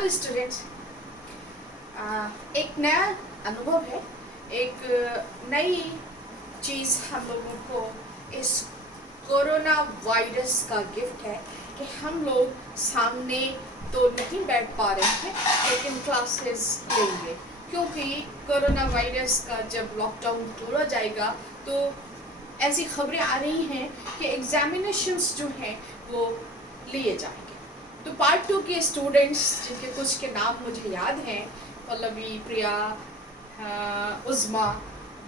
Hello students, एक नया अनुभव है, एक नई चीज़ हम लोगों को इस कोरोना वायरस का गिफ्ट है कि हम लोग सामने तो नहीं बैठ पा रहे हैं लेकिन क्लासेस लेंगे, क्योंकि कोरोना वायरस का जब लॉकडाउन तोड़ा जाएगा तो ऐसी खबरें आ रही हैं कि एग्जामिनेशंस जो हैं वो लिए जाएंगे। तो पार्ट 2 के स्टूडेंट्स जिनके कुछ के नाम मुझे याद हैं, पल्लवी, प्रिया, उज़मा,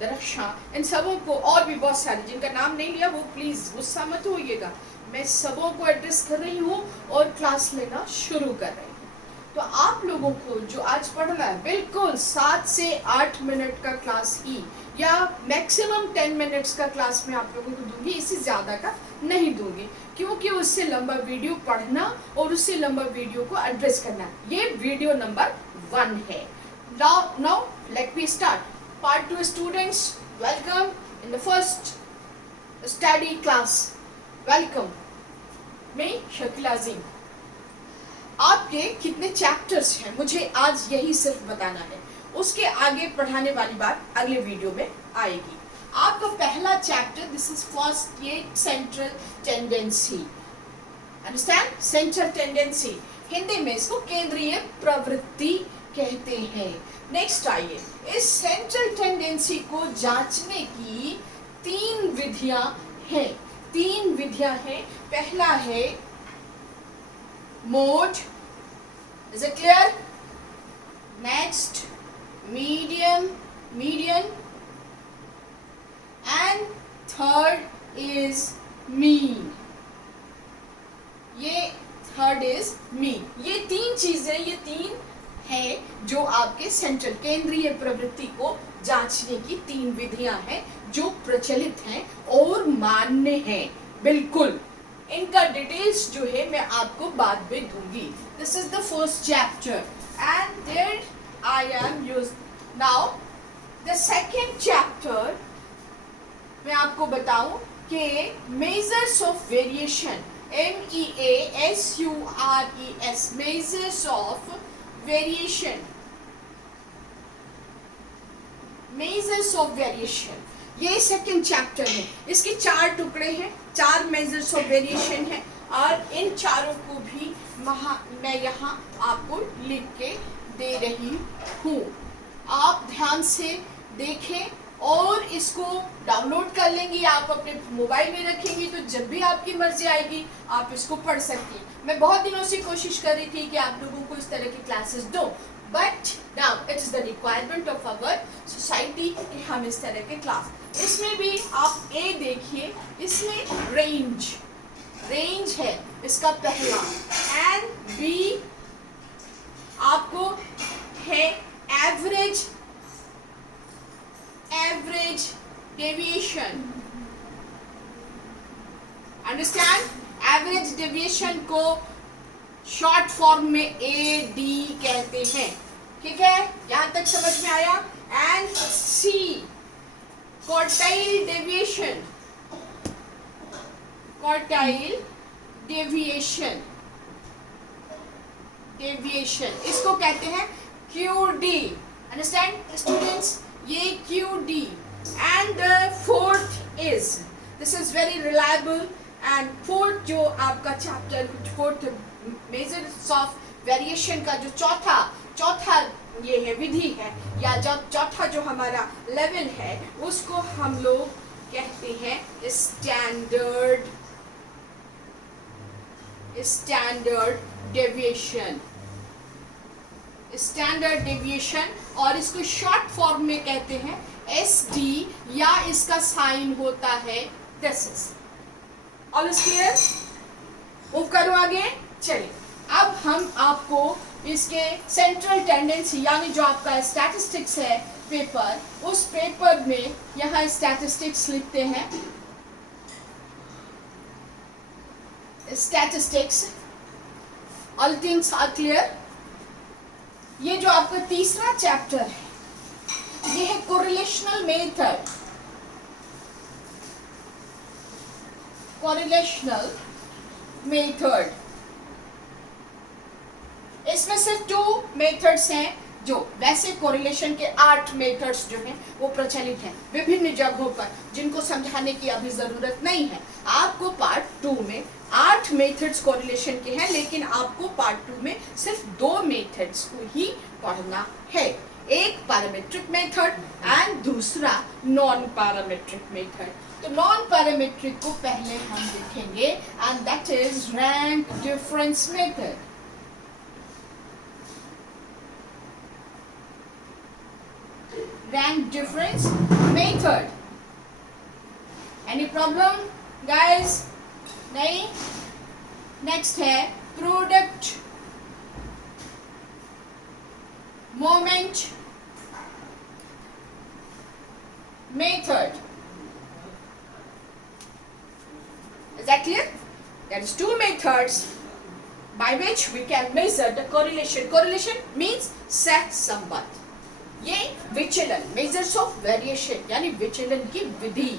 दरख्शां, इन सबों को, और भी बहुत सारे जिनका नाम नहीं लिया वो प्लीज़ गुस्सा मत होइएगा, मैं सबों को एड्रेस कर रही हूँ और क्लास लेना शुरू कर रही हूँ। तो आप लोगों को जो आज पढ़ना है बिल्कुल 7 से 8 मिनट का क्लास ही, या मैक्सिमम 10 मिनट्स का क्लास में आप लोगों को दूंगी, इससे ज़्यादा का नहीं दूंगी, क्योंकि उससे लंबा वीडियो पढ़ना और उससे लंबा वीडियो को एड्रेस करना, ये वीडियो नंबर 1 है। Now let me start. Part 2 students, welcome in the first study class. Welcome. मैं शकील अजीम। आपके कितने चैप्टर्स हैं मुझे आज यही सिर्फ बताना है, उसके आगे पढ़ाने वाली बात अगले वीडियो में आएगी। आपका पहला चैप्टर, दिस इज फर्स्ट, ये central tendency. Understand? Central tendency, Hindi में इसको केंद्रीय प्रवृत्ति कहते हैं। नेक्स्ट आइए, इस सेंट्रल टेंडेंसी को जांचने की 3 विधियां हैं। 3 विधियां हैं। पहला है mode, is it clear? Next median, and third is mean. ये थर्ड इज मीन। ये 3 चीजें, ये 3 है जो आपके सेंट्रल केंद्रीय प्रवृत्ति को जांचने की 3 विधियां हैं जो प्रचलित हैं और मान्य हैं। बिल्कुल इनका डिटेल्स जो है मैं आपको बाद में दूंगी। This is the first chapter and there I am used. Now the second chapter मैं आपको बताऊं कि measures of variation, MEASURES, measures of variation, measures of variation, ये सेकेंड चैप्टर है। इसके 4 टुकड़े हैं, 4 measures of variation है और इन चारों को भी मैं यहाँ आपको लिख के दे रही हूँ। आप ध्यान से देखें और इसको डाउनलोड कर लेंगी, आप अपने मोबाइल में रखेंगी तो जब भी आपकी मर्जी आएगी आप इसको पढ़ सकती हैं। मैं बहुत दिनों से कोशिश कर रही थी कि आप लोगों को इस तरह की क्लासेस दो, but now it is the requirement of our society कि हम इस तरह के क्लास। इसमें भी आप ए देखिए, इसमें रेंज है इसका पहला, एंड बी आपको है average deviation. Understand? Average deviation को शॉर्ट फॉर्म में AD कहते हैं। ठीक है, यहां तक समझ में आया? एंड सी क्वार्टाइल डेविएशन, इसको कहते हैं QD। Understand students? ये QD। And fourth is, this is very reliable, and fourth जो आपका chapter, fourth measures of variation का जो चौथा ये है, विधि है, या जब चौथा जो हमारा लेवल है उसको हम लोग कहते हैं स्टैंडर्ड डेविएशन, और इसको शॉर्ट फॉर्म में कहते हैं SD, या इसका साइन होता है this is. All is clear? Move करो आगे। चलिए अब हम आपको इसके सेंट्रल टेंडेंसी, यानी जो आपका स्टैटिस्टिक्स है पेपर, उस पेपर में यहाँ स्टैटिस्टिक्स लिखते हैं। Statistics, all things are clear? ये जो आपका तीसरा चैप्टर है ये है कोरिलेशनल मेथड। इसमें सिर्फ 2 मेथड्स हैं, जो वैसे कोरिलेशन के 8 मेथड्स जो हैं वो प्रचलित हैं विभिन्न जगहों पर, जिनको समझाने की अभी ज़रूरत नहीं है। आपको पार्ट 2 में 8 मेथड्स कोरिलेशन के हैं, लेकिन आपको पार्ट 2 में सिर्फ 2 मेथड्स को ही पढ़ना है, एक पैरामीट्रिक मेथड एंड दूसरा नॉन पैरामीट्रिक मेथड। तो नॉन पैरामीट्रिक को पहले हम देखेंगे and that is rank difference method. Rank difference method. Any problem, guys? नहीं? Next है product moment method. Is that clear? There is 2 methods by which we can measure the correlation. Correlation means सहसंबंध। ये विचलन, measures of variation यानी विचलन की विधि।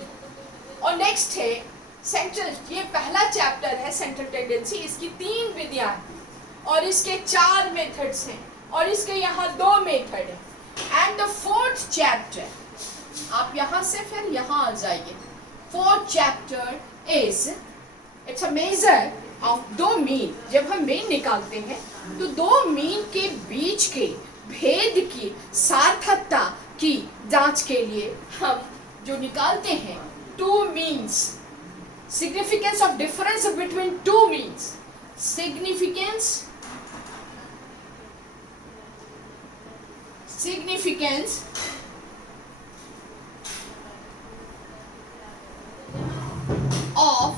और next है सेंट्रल, ये पहला चैप्टर है सेंट्रल टेंडेंसी, इसकी 3 विधियां हैं और इसके 4 मेथड्स हैं और इसके यहाँ 2 मेथड है। एंड द 4th चैप्टर, आप यहाँ से फिर यहाँ आ जाइए। 4th chapter is it's a measure of 2 mean. जब हम मीन निकालते हैं तो 2 मीन के बीच के भेद की सार्थकता की जांच के लिए हम जो निकालते हैं 2 means, significance of difference between 2 means, significance of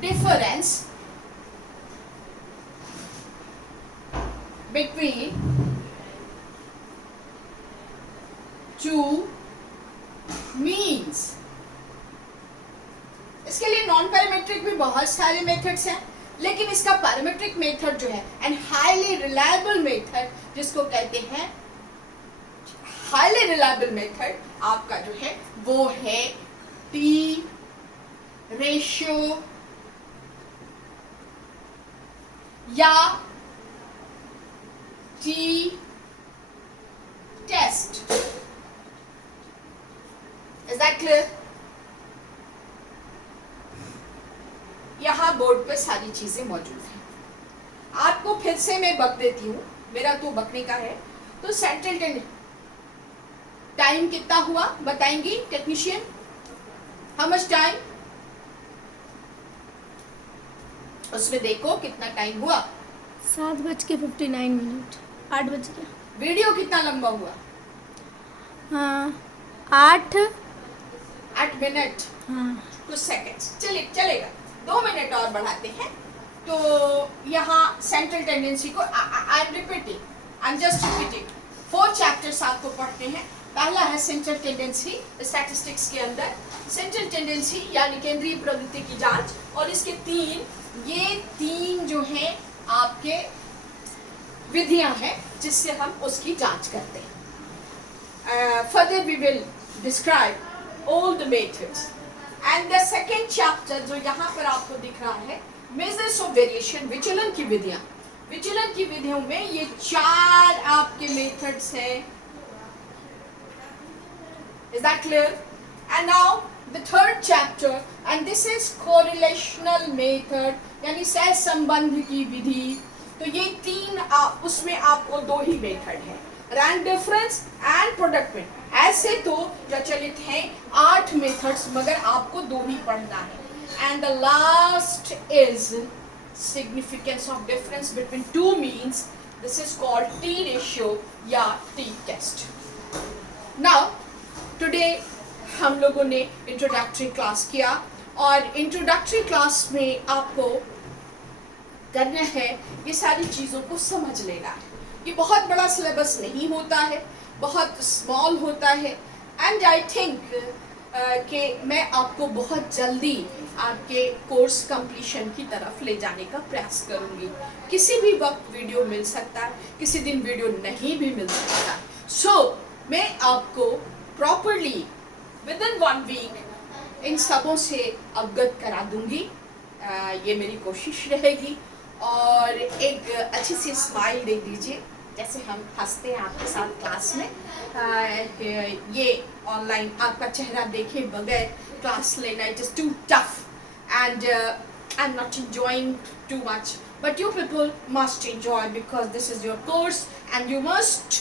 difference between 2 means। इसके लिए नॉन पैरामीट्रिक भी बहुत सारे मेथड्स हैं, लेकिन इसका पैरामीट्रिक मेथड जो है एंड हाईली रिलायबल मेथड, जिसको कहते हैं हाईली रिलायबल मेथड, आपका जो है वो है टी रेशियो या T test. Is that clear? यहाँ बोर्ड पे सारी चीजें मौजूद हैं। आपको फिर से मैं बक देती हूँ, मेरा तो बकने का है। तो सेंट्रल टेंडेंसी टाइम कितना हुआ बताएंगी टेक्नीशियन? How much time? उसमें देखो कितना टाइम हुआ। 7:59, 8 बज गया। वीडियो कितना लंबा हुआ? हाँ 8 मिनट हाँ कुछ सेकेंड्स। चलेगा 2 मिनट और बढ़ाते हैं। तो यहाँ सेंट्रल टेंडेंसी को I am just repeating 4 chapters आपको पढ़ते हैं। पहला है सेंट्रल टेंडेंसी, स्टैटिस्टिक्स के अंदर सेंट्रल टेंडेंसी यानी केंद्रीय प्रवृत्ति की जांच, और इसके 3 जो हैं आपके विधियां हैं जिससे हम उसकी जांच करते हैं। Further we will describe all the methods and the second chapter जो यहाँ पर आपको दिख रहा है measures of variation, विचलन की विधियां। विचलन की विधियों में ये 4 आपके मेथड्स हैं। Is that clear? And now the third chapter and this is correlational method यानी सहसंबंध की विधि। तो ये 3 उसमें आपको 2 ही मेथड है, रैंक डिफरेंस एंड प्रोडक्ट में। ऐसे तो प्रचलित हैं 8 मेथड्स, मगर आपको 2 ही पढ़ना है। And the last is significance of difference between 2 means, this is called T ratio या टी टेस्ट। नाउ टुडे हम लोगों ने इंट्रोडक्टरी क्लास किया और इंट्रोडक्टरी क्लास में आपको करना है ये सारी चीज़ों को समझ लेना है। ये बहुत बड़ा सिलेबस नहीं होता है, बहुत स्मॉल होता है। एंड आई थिंक कि मैं आपको बहुत जल्दी आपके कोर्स कंप्लीशन की तरफ ले जाने का प्रयास करूँगी। किसी भी वक्त वीडियो मिल सकता है, किसी दिन वीडियो नहीं भी मिल सकता। सो मैं आपको प्रॉपरली विद इन 1 वीक इन सबों से अवगत करा दूँगी, ये मेरी कोशिश रहेगी। और एक अच्छी सी स्माइल दे दीजिए, जैसे हम हंसते हैं आपके साथ क्लास में। ये ऑनलाइन आपका चेहरा देखे बगैर क्लास लेना, it is too tough and I'm not enjoying too much, but you people must enjoy because this is your course and you must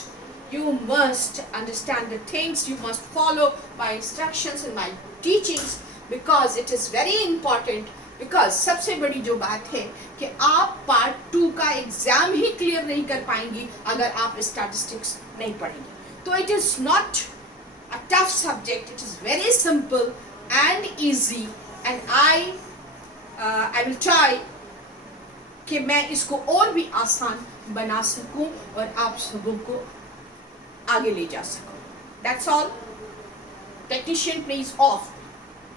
understand the things, you must follow my instructions and my teachings because it is very important, because सबसे बड़ी जो बात है कि आप part 2 का exam ही clear नहीं कर पाएंगी अगर आप स्टैटिस्टिक्स नहीं पढ़ेंगे। तो it is not a tough subject, it is very simple and easy and I will try कि मैं इसको और भी आसान बना सकूं और आप सबों को आगे ले जा सकूं। That's all. Technician, please off.